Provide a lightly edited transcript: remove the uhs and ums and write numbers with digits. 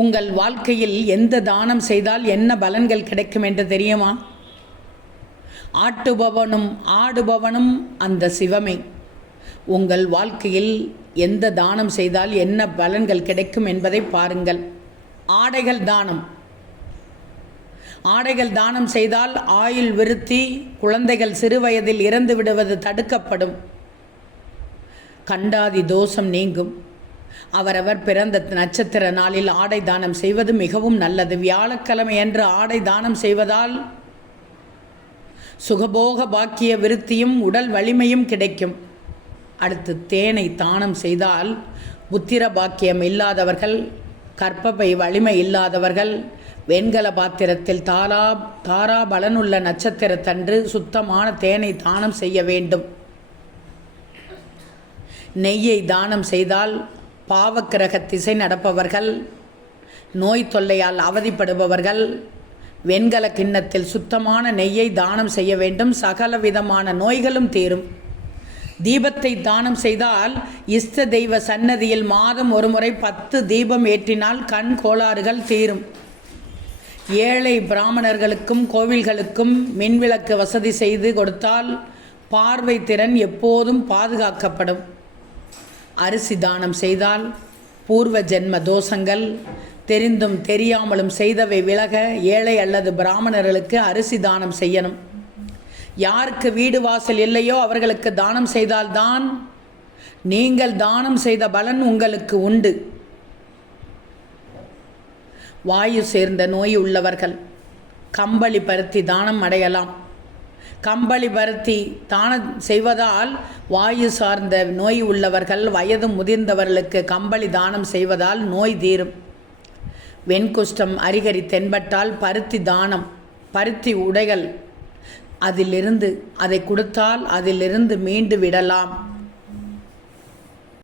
உங்கள் வாழ்க்கையில் எந்த தானம் செய்தால் என்ன பலன்கள் கிடைக்கும் என்று தெரியுமா? ஆட்டுபவனும் ஆடுபவனும் அந்த சிவமே. உங்கள் வாழ்க்கையில் எந்த தானம் செய்தால் என்ன பலன்கள் கிடைக்கும் என்பதை பாருங்கள். ஆடைகள் தானம். ஆடைகள் தானம் செய்தால் ஆயுள் விருத்தி, குழந்தைகள் சிறுவயதில் இறந்து விடுவது தடுக்கப்படும், கண்டாதி தோஷம் நீங்கும். அவரவர் பிறந்த நட்சத்திர நாளில் ஆடை தானம் செய்வது மிகவும் நல்லது. வியாழக்கிழமை அன்று ஆடை தானம் செய்வதால் சுகபோக பாக்கிய விருத்தியும் உடல் வலிமையும் கிடைக்கும். அடுத்து தேனை தானம் செய்தால் புத்திர பாக்கியம் இல்லாதவர்கள், கற்பப்பை வலிமை இல்லாதவர்கள் வெண்கல பாத்திரத்தில் தாரா பலனுள்ள நட்சத்திரத்தன்று சுத்தமான தேனை தானம் செய்ய வேண்டும். நெய்யை தானம் செய்தால் பாவக்கிரக திசை நடப்பவர்கள், நோய் தொல்லையால் அவதிப்படுபவர்கள் வெண்கல கிண்ணத்தில் சுத்தமான நெய்யை தானம் செய்ய வேண்டும். சகல விதமான நோய்களும் தீரும். தீபத்தை தானம் செய்தால் இஷ்ட தெய்வ சன்னதியில் மாதம் ஒருமுறை 10 தீபம் ஏற்றினால் கண் கோளாறுகள் தீரும். ஏழை பிராமணர்களுக்கும் கோவில்களுக்கும் மின்விளக்கு வசதி செய்து கொடுத்தால் பார்வை திறன் எப்போதும் பாதுகாக்கப்படும். அரிசி தானம் செய்தால் பூர்வ ஜென்ம தோஷங்கள், தெரிந்தும் தெரியாமலும் செய்தவை விலக ஏழை அல்லது பிராமணர்களுக்கு அரிசி தானம் செய்யணும். யாருக்கு வீடு வாசல் இல்லையோ அவர்களுக்கு தானம் செய்தால்தான் நீங்கள் தானம் செய்த பலன் உங்களுக்கு உண்டு. வாயு சேர்ந்த நோய் உள்ளவர்கள் கம்பளி பருத்தி தானம் அடையலாம். கம்பளி பருத்தி தானம் செய்வதால் வாயு சார்ந்த நோய் உள்ளவர்கள், வயது முதிர்ந்தவர்களுக்கு கம்பளி தானம் செய்வதால் நோய் தீரும். வெண்குஷ்டம் அறிகறி தென்பட்டால் பருத்தி தானம், பருத்தி உடைகள் அதிலிருந்து அதை கொடுத்தால் அதிலிருந்து மீண்டு விடலாம்.